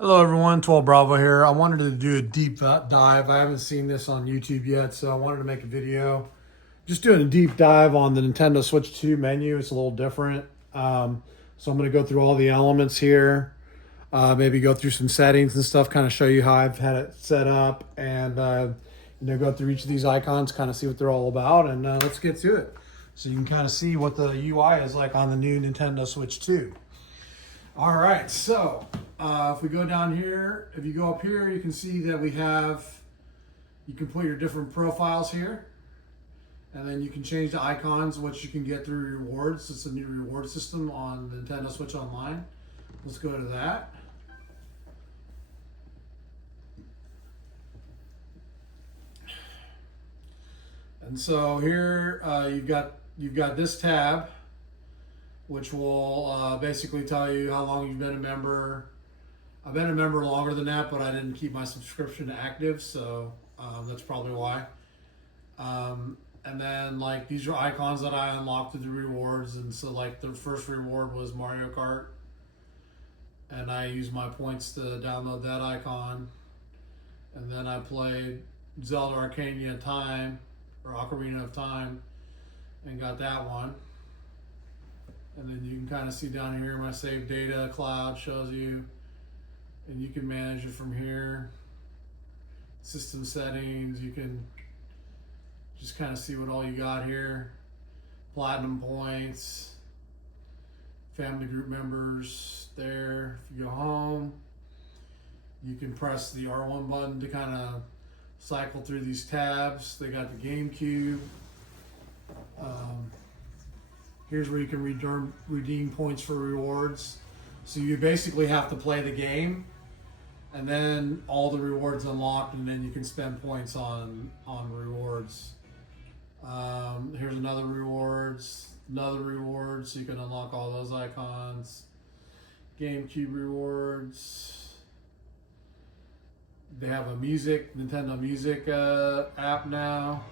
Hello everyone, 12 Bravo here. I wanted to do a deep dive. I haven't seen this on YouTube yet, so I wanted to make a video. Just doing a deep dive on the Nintendo Switch 2 menu. It's a little different. So I'm going to go through all the elements here, maybe go through some settings and stuff, kind of show you how I've had it set up, and go through each of these icons, kind of see what they're all about, and let's get to it. So you can kind of see what the UI is like on the new Nintendo Switch 2. All right, so if we go down here, if you go up here, you can see that you can put your different profiles here, and then you can change the icons, which you can get through rewards. It's a new reward system on the Nintendo Switch Online. Let's go to that. And so here you've got this tab, which will basically tell you how long you've been a member. I've been a member longer than that, but I didn't keep my subscription active, so that's probably why. And then like these are icons that I unlocked through the rewards, and so like the first reward was Mario Kart, and I used my points to download that icon, and then I played Zelda Ocarina of Time or Ocarina of Time, and got that one. And then you can kind of see down here my save data cloud shows you, and you can manage it from here. System settings, you can just kind of see what all you got here. Platinum points, family group members there. If you go home, you can press the R1 button to kind of cycle through these tabs. They got the GameCube. Here's where you can redeem points for rewards. So you basically have to play the game, and then all the rewards unlocked, and then you can spend points on rewards. Here's another rewards, so you can unlock all those icons. GameCube rewards. They have a Nintendo Music app now.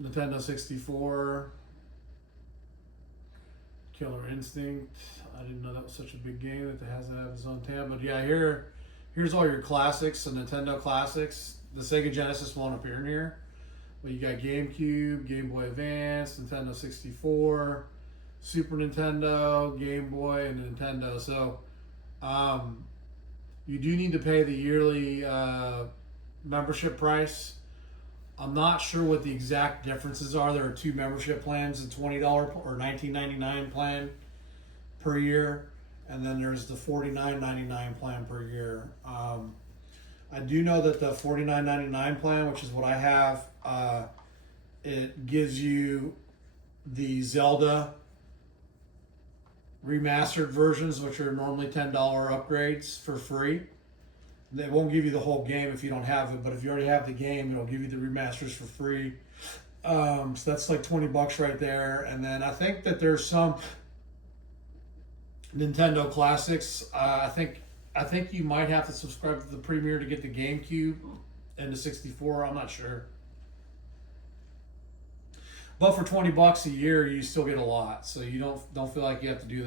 Nintendo 64, Killer Instinct. I didn't know that was such a big game that it has to have its own tab. But yeah, here's all your classics, the Nintendo classics. The Sega Genesis won't appear in here, but you got GameCube, Game Boy Advance, Nintendo 64, Super Nintendo, Game Boy, and Nintendo. So you do need to pay the yearly membership price. I'm not sure what the exact differences are. There are two membership plans: the $20 or $19.99 plan per year, and then there's the $49.99 plan per year. I do know that the $49.99 plan, which is what I have, it gives you the Zelda remastered versions, which are normally $10 upgrades for free. They won't give you the whole game if you don't have it, but if you already have the game, it'll give you the remasters for free. So that's like $20 right there. And then I think that there's some Nintendo classics. I think you might have to subscribe to the Premier to get the GameCube and the 64. I'm not sure. But for $20 a year, you still get a lot. So you don't feel like you have to do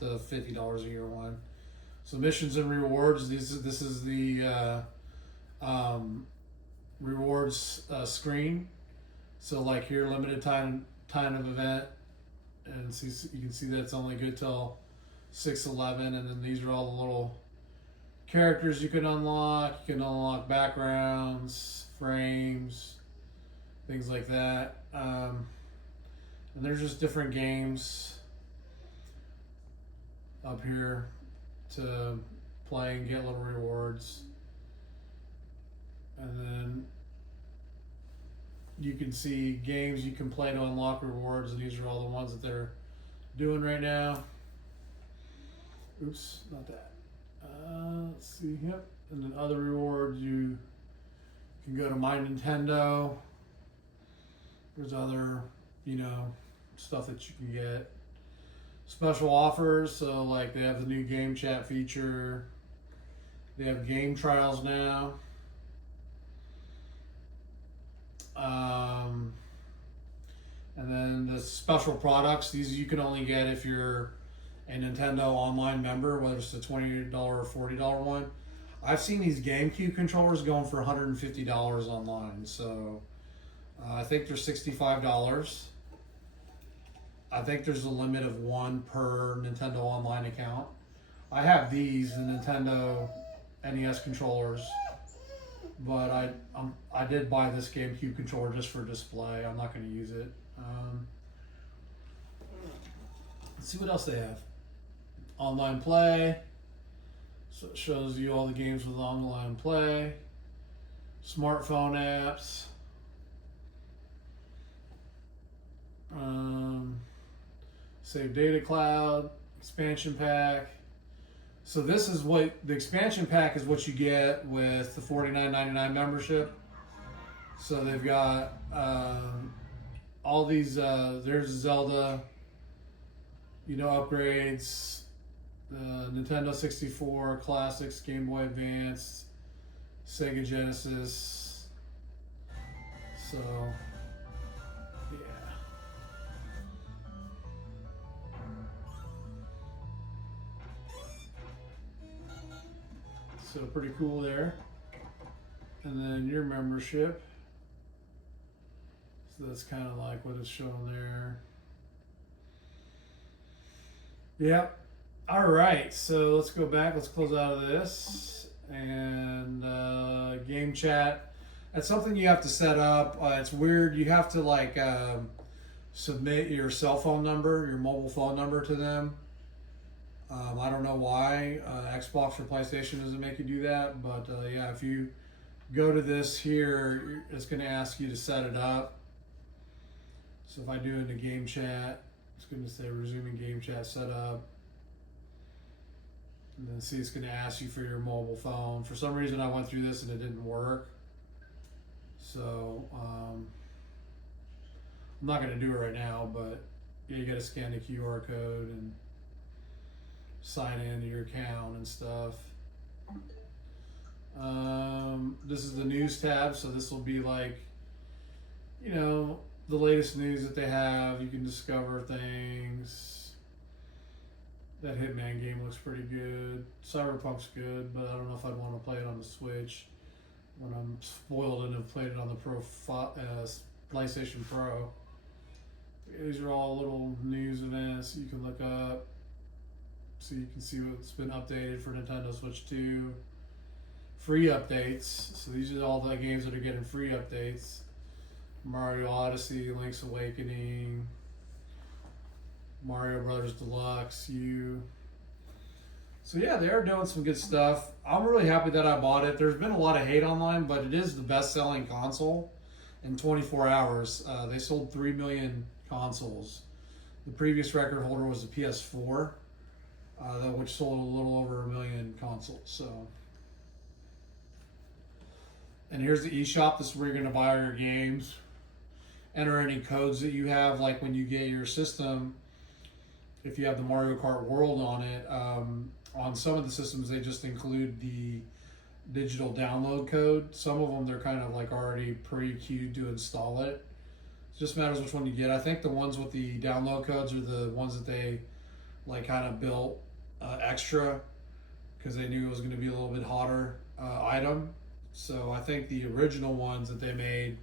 the $50 a year one. So missions and rewards. This is the rewards screen. So like here, limited time of event, and you can see that it's only good till 6/11. And then these are all the little characters you can unlock. You can unlock backgrounds, frames, things like that. And there's just different games up here to play and get little rewards. And then you can see games you can play to unlock rewards, and these are all the ones that they're doing right now. Oops, not that. Let's see, yep. And then other rewards, you can go to My Nintendo. There's other, stuff that you can get. Special offers, so like they have the new game chat feature. They have game trials now. And then the special products, these you can only get if you're a Nintendo Online member, whether it's a $20 or $40 one. I've seen these GameCube controllers going for $150 online. So I think they're $65. I think there's a limit of one per Nintendo Online account. I have these, the Nintendo NES controllers, but I did buy this GameCube controller just for display. I'm not going to use it. Let's see what else they have. Online play. So it shows you all the games with online play. Smartphone apps. Save data cloud. Expansion pack. So this is what the expansion pack is, what you get with the $49.99 membership. So they've got all these. There's Zelda, upgrades. Nintendo 64 Classics, Game Boy Advance, Sega Genesis. So yeah. So pretty cool there. And then your membership. So that's kind of like what it's showing there. Yep. All right. So let's go back. Let's close out of this. And game chat. That's something you have to set up. It's weird. You have to submit your cell phone number, your mobile phone number to them. I don't know why Xbox or PlayStation doesn't make you do that, but yeah, if you go to this here, it's going to ask you to set it up. So if I do into game chat, it's going to say resuming game chat setup. And then see, it's going to ask you for your mobile phone. For some reason, I went through this and it didn't work. So I'm not going to do it right now, but yeah, you got to scan the QR code and sign into your account and stuff. This is the news tab, so this will be like, the latest news that they have. You can discover things. That Hitman game looks pretty good. Cyberpunk's good, but I don't know if I'd want to play it on the Switch when I'm spoiled and have played it on the PlayStation Pro. These are all little news events you can look up. So you can see what's been updated for Nintendo Switch 2. Free updates. So these are all the games that are getting free updates. Mario Odyssey, Link's Awakening, Mario Brothers Deluxe, So yeah, they are doing some good stuff. I'm really happy that I bought it. There's been a lot of hate online, but it is the best-selling console in 24 hours. They sold 3 million consoles. The previous record holder was the PS4. Which sold a little over 1 million consoles. So, and here's the eShop. This is where you're going to buy your games. Enter any codes that you have, like when you get your system. If you have the Mario Kart World on it, on some of the systems they just include the digital download code. Some of them they're kind of like already pre-queued to install it. It just matters which one you get. I think the ones with the download codes are the ones that they kind of built extra because they knew it was going to be a little bit hotter item. So I think the original ones that they made,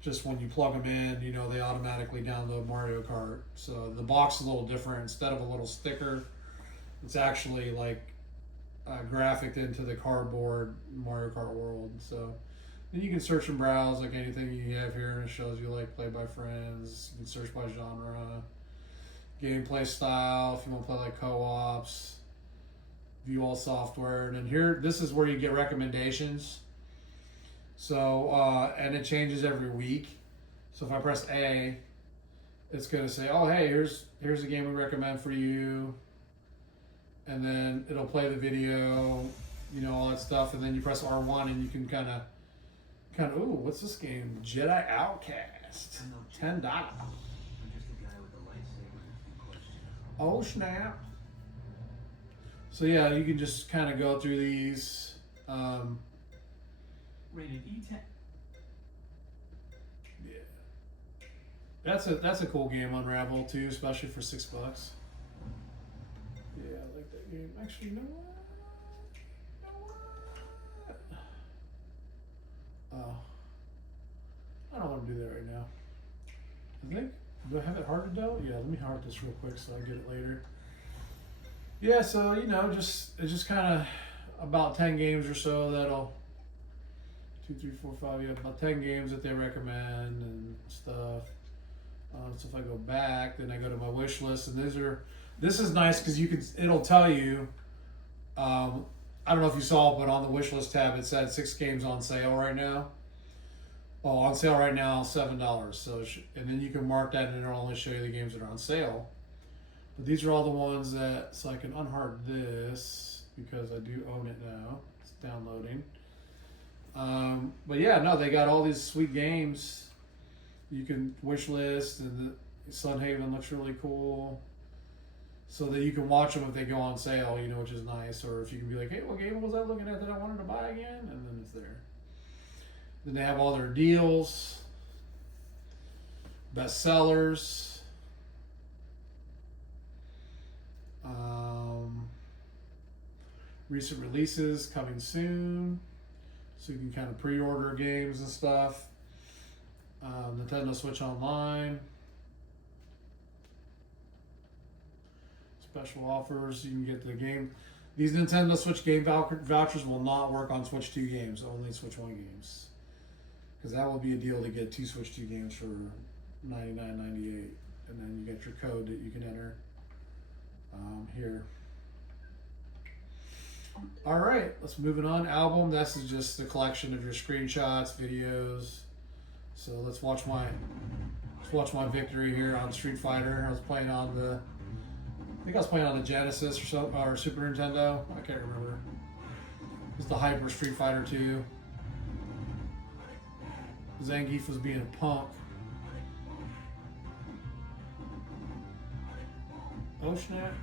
just when you plug them in, they automatically download Mario Kart. So the box is a little different. Instead of a little sticker, it's actually graphic into the cardboard Mario Kart World. So then you can search and browse like anything you have here, and it shows you play by friends. You can search by genre, gameplay style, if you want to play co-ops, view all software. And then here, this is where you get recommendations. So, and it changes every week. So if I press A, it's going to say, oh, hey, here's a game we recommend for you. And then it'll play the video, all that stuff. And then you press R1 and you can kind of, ooh, what's this game? Jedi Outcast. $10. Oh, snap. So yeah, you can just kind of go through these. Rated E10. Yeah. That's a cool game, Unravel too, especially for $6. that game. Actually, you know what? Oh, I don't want to do that right now. I think, do I have it hearted though? Yeah, let me heart this real quick so I get it later. Yeah, so you know, it's just kind of about 10 games or so that'll 2, 3, 4, 5. Yeah, about 10 games that they recommend and stuff. So if I go back, then I go to my wish list, and this is nice because it'll tell you. I don't know if you saw it, but on the wish list tab, it said 6 games on sale right now. Oh, on sale right now, $7. So, and then you can mark that, and it'll only show you the games that are on sale. But these are all the ones that, so I can unheart this because I do own it now. It's downloading. But yeah, no, they got all these sweet games. You can wish list, and the Sunhaven looks really cool. So that you can watch them if they go on sale, you know, which is nice. Or if you can be like, hey, what game was I looking at that I wanted to buy again? And then it's there. Then they have all their deals, bestsellers, recent releases coming soon. So you can kind of pre-order games and stuff. Nintendo Switch Online. Special offers. You can get the game. These Nintendo Switch game vouchers will not work on Switch 2 games, only Switch 1 games. Because that will be a deal to get 2 Switch 2 games for $99.98. And then you get your code that you can enter here. All right, let's move it on. Album. This is just a collection of your screenshots, videos. So let's watch my victory here on Street Fighter. I was playing on the. I think I was playing on the Genesis or Super Nintendo. I can't remember. It was the Hyper Street Fighter 2. Zangief was being a punk. Oh snap.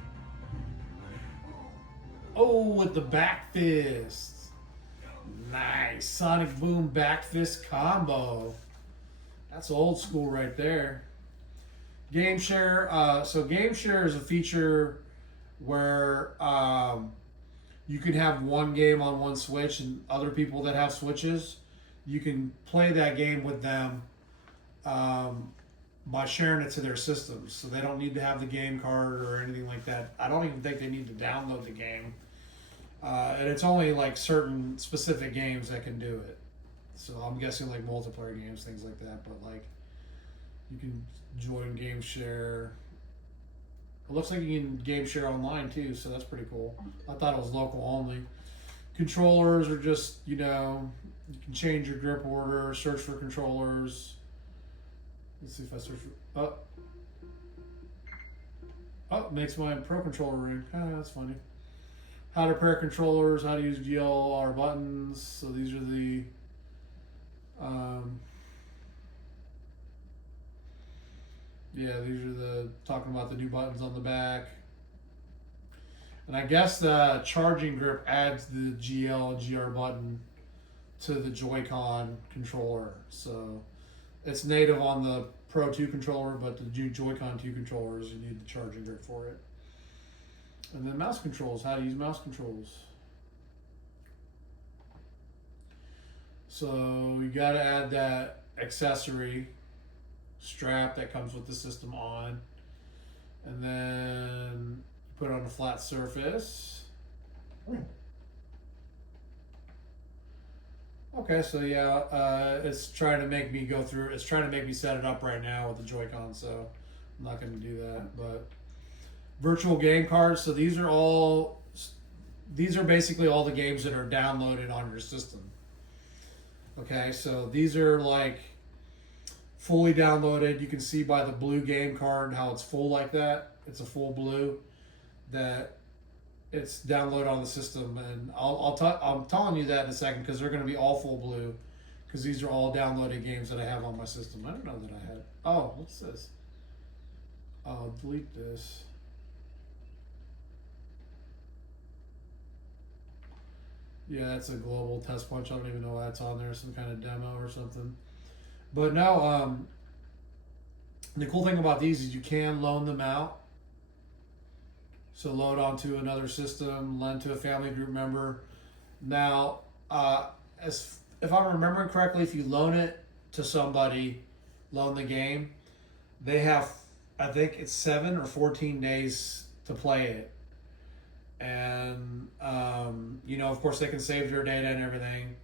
Oh, with the back fist. Nice. Sonic Boom back fist combo. That's old school right there. Game share. So game share is a feature where you can have one game on one Switch, and other people that have Switches, you can play that game with them by sharing it to their systems. So they don't need to have the game card or anything like that. I don't even think they need to download the game. And it's only like certain specific games that can do it. So I'm guessing like multiplayer games, things like that. But like you can join game share. It looks like you can game share online too, so that's pretty cool. I thought it was local only. Controllers are just, you know, you can change your grip order, search for controllers. Let's see if I search for, makes my Pro Controller ring. That's funny. How to pair controllers, how to use GLR buttons. So these are the these are the talking about the new buttons on the back. And I guess the charging grip adds the GL and GR button to the Joy-Con controller. So it's native on the Pro 2 controller, but the Joy-Con 2 controllers, you need the charging grip for it. And then mouse controls, how to use mouse controls. So you got to add that accessory strap that comes with the system on, and then put it on a flat surface. Okay, so yeah, it's trying to make me go through. It's trying to make me set it up right now with the Joy-Con, so I'm not going to do that. But virtual game cards. So these are basically all the games that are downloaded on your system. Okay, so these are like fully downloaded. You can see by the blue game card how it's full like that. It's a full blue that it's downloaded on the system, and I'm telling you that in a second because they're going to be all full blue because these are all downloaded games that I have on my system. I didn't know that I had. Oh, what's this? I'll delete this. Yeah, it's a global test punch. I don't even know why that's on there. Some kind of demo or something. But no, the cool thing about these is you can loan them out. So load onto another system, lend to a family group member. Now, as if I'm remembering correctly, if you loan it to somebody, loan the game, they have, I think it's 7 or 14 days to play it. And, of course, they can save your data and everything.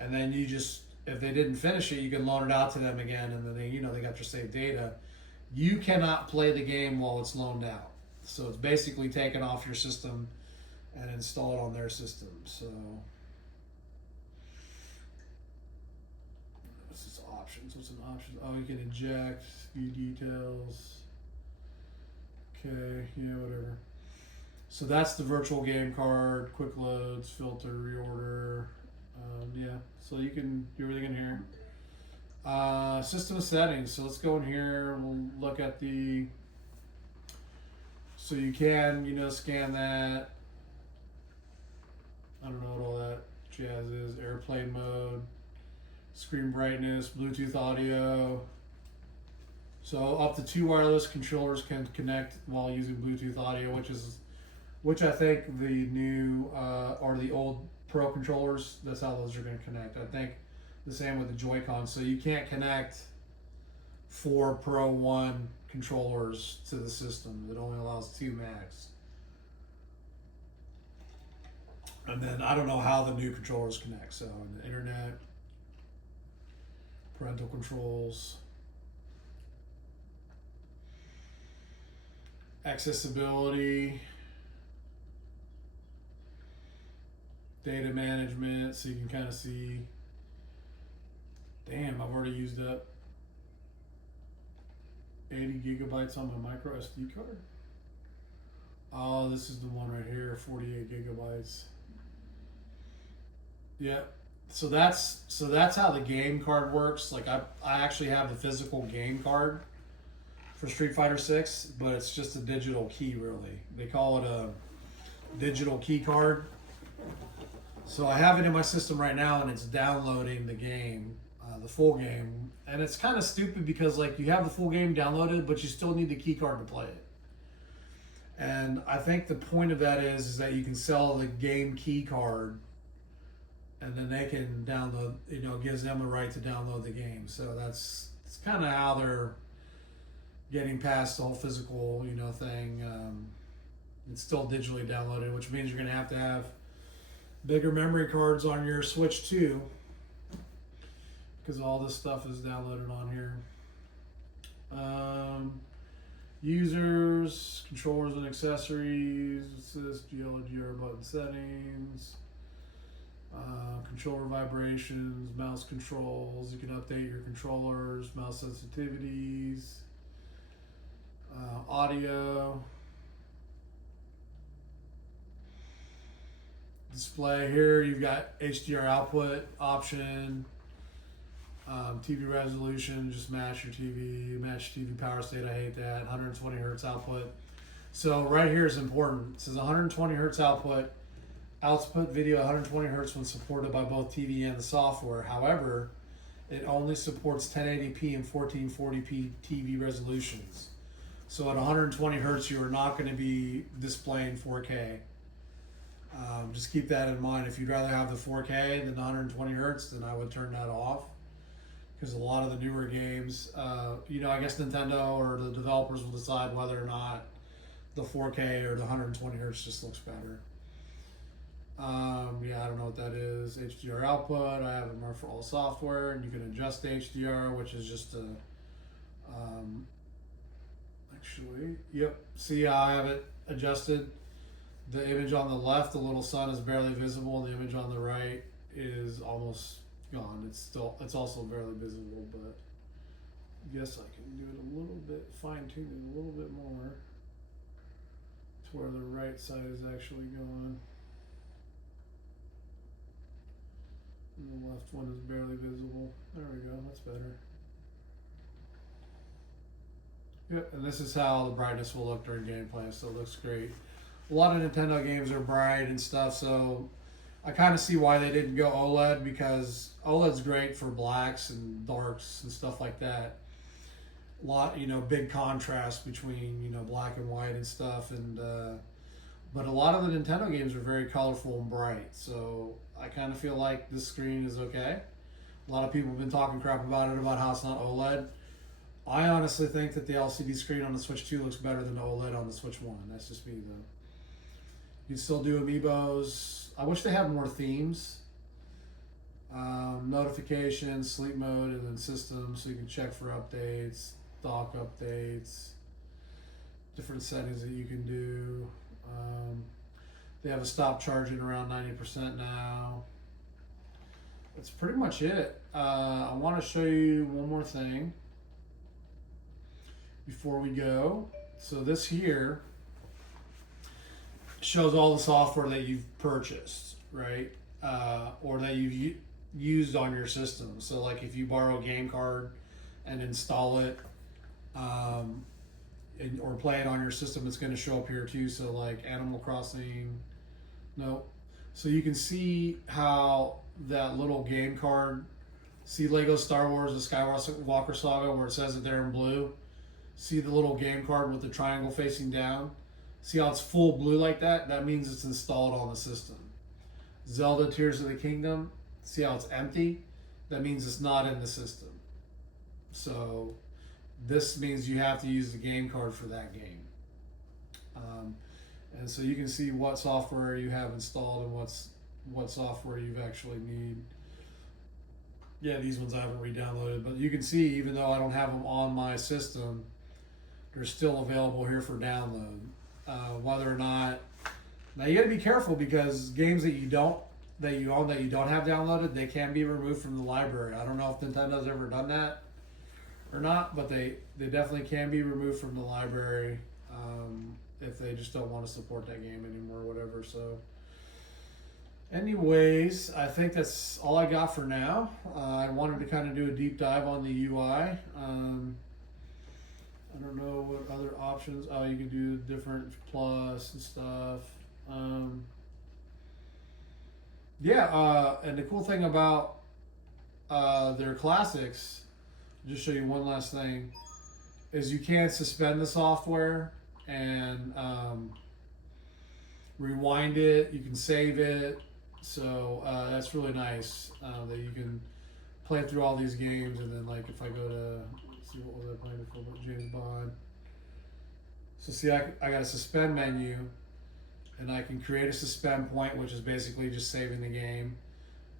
And then you just, if they didn't finish it, you can loan it out to them again. And then they got your saved data. You cannot play the game while it's loaned out. So it's basically taken off your system and install it on their system. So this is options. What's an option? Oh, you can eject, view details. Okay, yeah, whatever. So that's the virtual game card, quick loads, filter, reorder. Yeah, so you can do everything in here. System settings. So let's go in here. We'll look at so you can, scan that. I don't know what all that jazz is. Airplane mode, screen brightness, Bluetooth audio. So up to 2 wireless controllers can connect while using Bluetooth audio, which I think the new or the old Pro controllers, that's how those are going to connect. I think the same with the Joy-Con. So you can't connect 4 Pro 1 controllers to the system. It only allows 2 max. And then I don't know how the new controllers connect. So the internet, parental controls, accessibility, data management, so you can kind of see, damn, I've already used up 80 gigabytes on my micro SD card. Oh, this is the one right here, 48 gigabytes. Yeah, so that's how the game card works. Like I actually have the physical game card for Street Fighter 6, but it's just a digital key, really. They call it a digital key card. So I have it in my system right now, and it's downloading the game, the full game. And it's kind of stupid because like you have the full game downloaded, but you still need the key card to play it. And I think the point of that is that you can sell the game key card, and then they can download, gives them the right to download the game. So it's kind of how they're getting past the whole physical, thing. It's still digitally downloaded, which means you're going to have bigger memory cards on your Switch too, because all this stuff is downloaded on here. Users, controllers and accessories, assist, GLGR button settings, controller vibrations, mouse controls. You can update your controllers, mouse sensitivities, audio. Display here, you've got HDR output option, TV resolution, just match your TV, match TV power state, I hate that, 120 hertz output. So right here is important. It says 120 hertz output video 120 hertz when supported by both TV and the software. However, it only supports 1080p and 1440p TV resolutions. So at 120 hertz, you are not going to be displaying 4K. Just keep that in mind. If you'd rather have the 4K than the 120 hertz, then I would turn that off. Because a lot of the newer games, I guess Nintendo or the developers will decide whether or not the 4K or the 120 hertz just looks better. I don't know what that is. HDR output, I have it marked for all software, and you can adjust the HDR, which is just a, see how I have it adjusted. The image on the left, the little sun is barely visible, and the image on the right is almost gone. It's also barely visible, but I guess I can do it a little bit, fine tune it a little bit more to where the right side is actually going. And the left one is barely visible. There we go, that's better. Yep, and this is how the brightness will look during gameplay, so it looks great. A lot of Nintendo games are bright and stuff, so I kind of see why they didn't go OLED, because OLED's great for blacks and darks and stuff like that. A lot, big contrast between, black and white and stuff, and But a lot of the Nintendo games are very colorful and bright, so I kind of feel like this screen is okay. A lot of people have been talking crap about it, about how it's not OLED. I honestly think that the LCD screen on the Switch 2 looks better than the OLED on the Switch 1. That's just me, though. You can still do amiibos. I wish they had more themes. Notifications, sleep mode, and then system, so you can check for updates, dock updates, different settings that you can do. They have a stop charging around 90% now. That's pretty much it. I want to show you one more thing before we go. So this here shows all the software that you've purchased, right? Or that you've used on your system. So like if you borrow a game card and install it, or play it on your system, it's going to show up here too. So like Animal Crossing, no. So you can see how that little game card, see Lego Star Wars, the Skywalker Saga, where it says it there in blue. See the little game card with the triangle facing down? See how it's full blue like that? That means it's installed on the system. Zelda Tears of the Kingdom, see how it's empty? That means it's not in the system. So this means you have to use the game card for that game. And so you can see what software you have installed and what software you actually need. Yeah, these ones I haven't re-downloaded, but you can see even though I don't have them on my system, they're still available here for download. Whether or not, now you got to be careful because games that you own that you don't have downloaded, they can be removed from the library. I don't know if Nintendo's ever done that or not, but they definitely can be removed from the library if they just don't want to support that game anymore or whatever. So anyways, I think that's all I got for now. I wanted to kind of do a deep dive on the UI. I don't know what other options. Oh, you can do different plus and stuff. And the cool thing about their classics, just show you one last thing, is you can suspend the software and rewind it. You can save it. So that's really nice that you can play through all these games. And then like if I go to, let's see, what was I playing before? James Bond. So see, I got a suspend menu, and I can create a suspend point, which is basically just saving the game.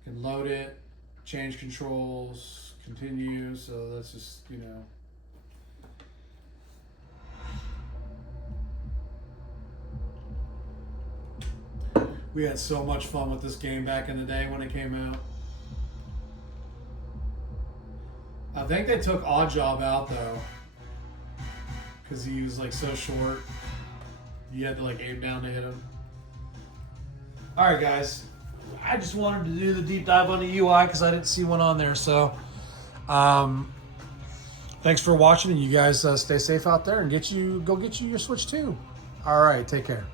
I can load it, change controls, continue. So that's just, you know. We had so much fun with this game back in the day when it came out. I think they took Oddjob out though, because he was like so short. You had to like aim down to hit him. All right, guys. I just wanted to do the deep dive on the UI because I didn't see one on there. So, thanks for watching, and you guys stay safe out there and go get you your Switch 2. All right, take care.